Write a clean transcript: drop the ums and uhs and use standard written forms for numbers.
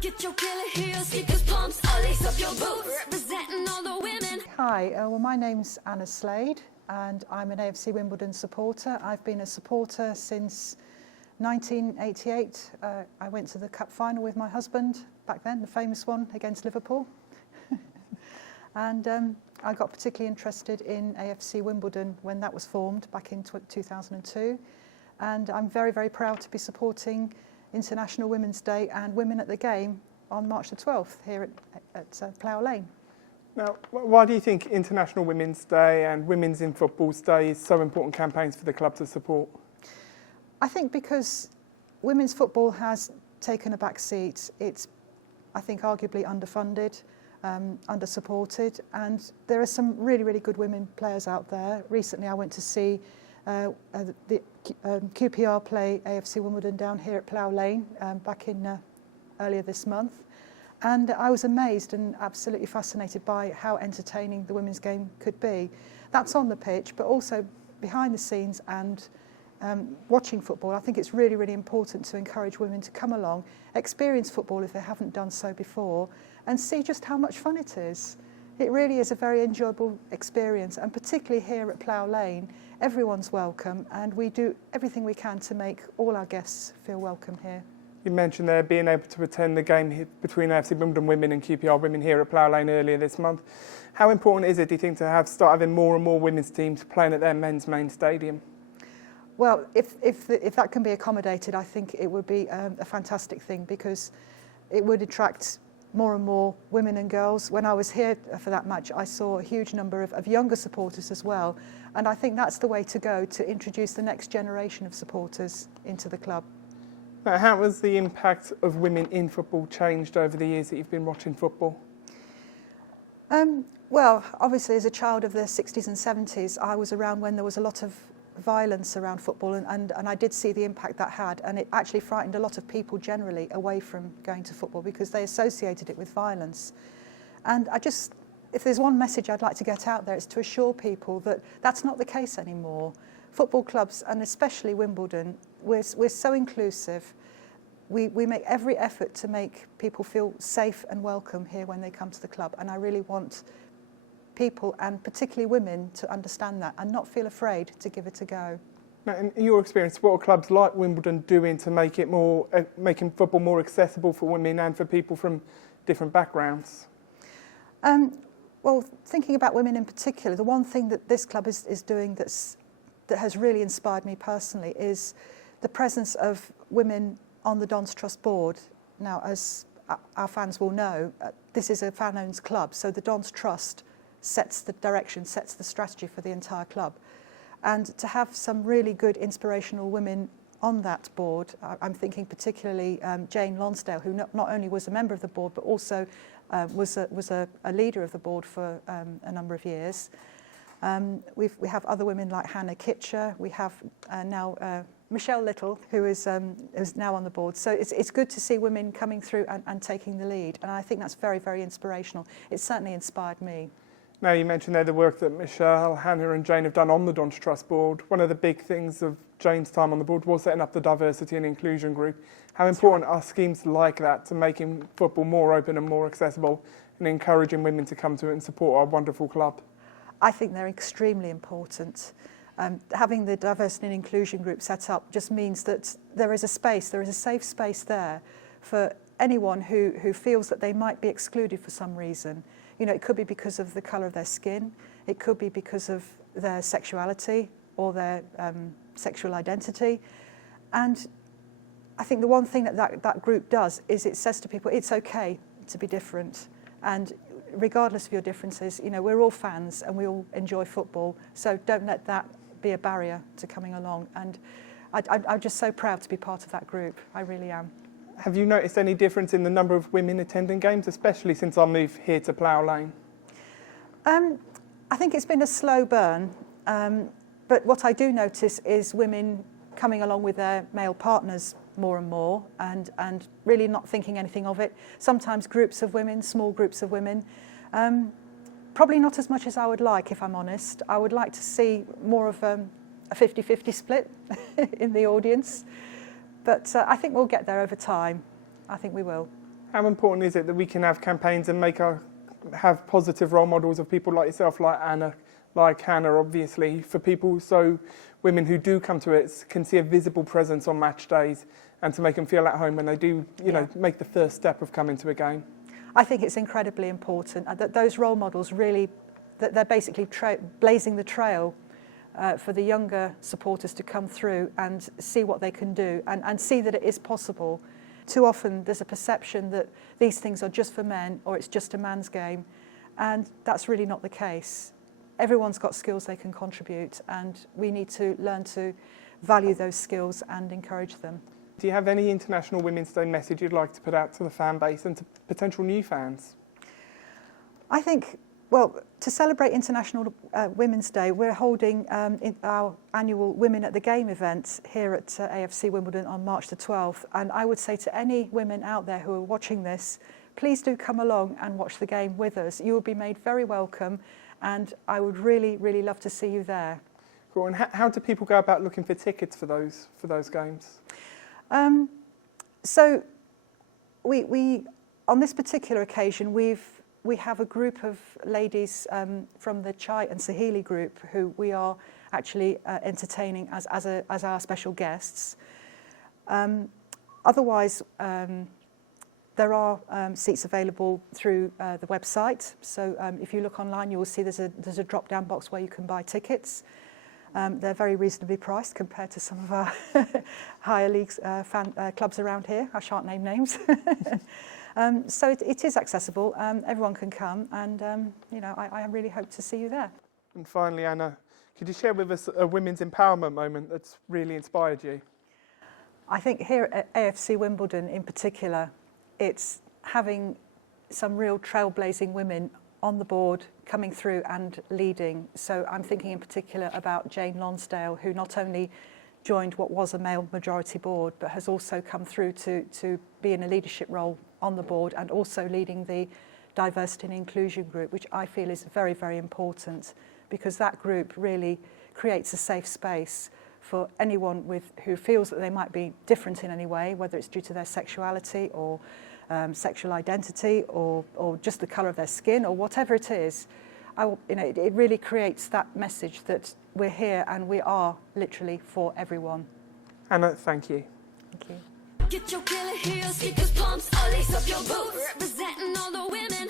Get your killer heels, sneakers, pumps, all lace up your boots, representing all the women. Hi, well my name's Anna Slade and I'm an AFC Wimbledon supporter. I've been a supporter since 1988. I went to the cup final with my husband back then, the famous one against Liverpool. And I got particularly interested in AFC Wimbledon when that was formed back in 2002. And I'm very, very proud to be supporting International Women's Day and Women at the Game on March the 12th here at Plough Lane. Now, why do you think International Women's Day and Women's in Football's Day is so important campaigns for the club to support? I think because women's football has taken a back seat. It's, I think, arguably underfunded, under-supported, and there are some really, really good women players out there. Recently I went to see the QPR play AFC Wimbledon down here at Plough Lane back in earlier this month, and I was amazed and absolutely fascinated by how entertaining the women's game could be. That's on the pitch, but also behind the scenes and watching football. I think it's really, really important to encourage women to come along, experience football if they haven't done so before, and see just how much fun it is. It really is a very enjoyable experience, and particularly here at Plough Lane, everyone's welcome, and we do everything we can to make all our guests feel welcome here. You mentioned there being able to attend the game between AFC Wimbledon women and QPR women here at Plough Lane earlier this month. How important is it, do you think, to start having more and more women's teams playing at their men's main stadium? Well, if that can be accommodated, I think it would be a fantastic thing, because it would attract more and more women and girls. When I was here for that match, I saw a huge number of younger supporters as well, and I think that's the way to go, to introduce the next generation of supporters into the club. Now, how has the impact of women in football changed over the years that you've been watching football? Well, obviously as a child of the 60s and 70s, I was around when there was a lot of violence around football, and I did see the impact that had, and it actually frightened a lot of people generally away from going to football because they associated it with violence. And if there's one message I'd like to get out there, it's to assure people that that's not the case anymore. Football clubs, and especially Wimbledon, we're so inclusive. We make every effort to make people feel safe and welcome here when they come to the club, and I really want people, and particularly women, to understand that and not feel afraid to give it a go. Now, in your experience, what are clubs like Wimbledon doing to make it more, making football more accessible for women and for people from different backgrounds? Well, thinking about women in particular, the one thing that this club is doing that has really inspired me personally is the presence of women on the Don's Trust board. Now, as our fans will know, this is a fan-owned club, so the Don's Trust sets the direction, sets the strategy for the entire club. And to have some really good inspirational women on that board, I'm thinking particularly Jane Lonsdale, who not only was a member of the board, but also was a leader of the board for a number of years. We have other women like Hannah Kitcher. We have now Michelle Little, who is now on the board. So it's good to see women coming through and taking the lead, and I think that's very, very inspirational. It certainly inspired me. Now, you mentioned there the work that Michelle, Hannah and Jane have done on the Don's Trust board. One of the big things of Jane's time on the board was setting up the diversity and inclusion group. How important are schemes like that to making football more open and more accessible and encouraging women to come to it and support our wonderful club? I think they're extremely important. Having the diversity and inclusion group set up just means that there is a safe space there for anyone who feels that they might be excluded for some reason. You know, it could be because of the colour of their skin, it could be because of their sexuality or their sexual identity. And I think the one thing that group does is it says to people, it's okay to be different. And regardless of your differences, you know, we're all fans and we all enjoy football, so don't let that be a barrier to coming along. And I'm just so proud to be part of that group, I really am. Have you noticed any difference in the number of women attending games, especially since I moved here to Plough Lane? I think it's been a slow burn, but what I do notice is women coming along with their male partners more and more, and really not thinking anything of it. Sometimes groups of women, small groups of women. Probably not as much as I would like, if I'm honest. I would like to see more of a 50-50 split in the audience. But I think we'll get there over time. I think we will. How important is it that we can have campaigns and have positive role models of people like yourself, like Anna, like Hannah, obviously, for people, so women who do come to it can see a visible presence on match days and to make them feel at home when they do, make the first step of coming to a game? I think it's incredibly important that those role models really, that they're basically blazing the trail for the younger supporters to come through and see what they can do and see that it is possible. Too often there's a perception that these things are just for men or it's just a man's game, and that's really not the case. Everyone's got skills they can contribute, and we need to learn to value those skills and encourage them. Do you have any International Women's Day message you'd like to put out to the fan base and to potential new fans? I think, well, to celebrate International Women's Day, we're holding our annual Women at the Game event here at AFC Wimbledon on March the 12th. And I would say to any women out there who are watching this, please do come along and watch the game with us. You will be made very welcome, and I would really, really love to see you there. Cool. And how do people go about looking for tickets for those games? So we on this particular occasion, we have a group of ladies from the Chai and Sahili group who we are actually entertaining as our special guests. Otherwise, there are seats available through the website. So if you look online, you will see there's a drop-down box where you can buy tickets. They're very reasonably priced compared to some of our higher leagues clubs around here. I shan't name names. So it is accessible. Everyone can come, and I really hope to see you there. And finally, Anna, could you share with us a women's empowerment moment that's really inspired you? I think here at AFC Wimbledon in particular, it's having some real trailblazing women on the board, coming through and leading. So I'm thinking in particular about Jane Lonsdale, who not only joined what was a male majority board, but has also come through to be in a leadership role on the board and also leading the diversity and inclusion group, which I feel is very, very important, because that group really creates a safe space for anyone who feels that they might be different in any way, whether it's due to their sexuality or sexual identity or just the colour of their skin or whatever it is. It really creates that message that we're here and we are literally for everyone. Anna, thank you. Thank you. Get your killer heels, sneakers, pumps, all lace up your boots, representing all the women.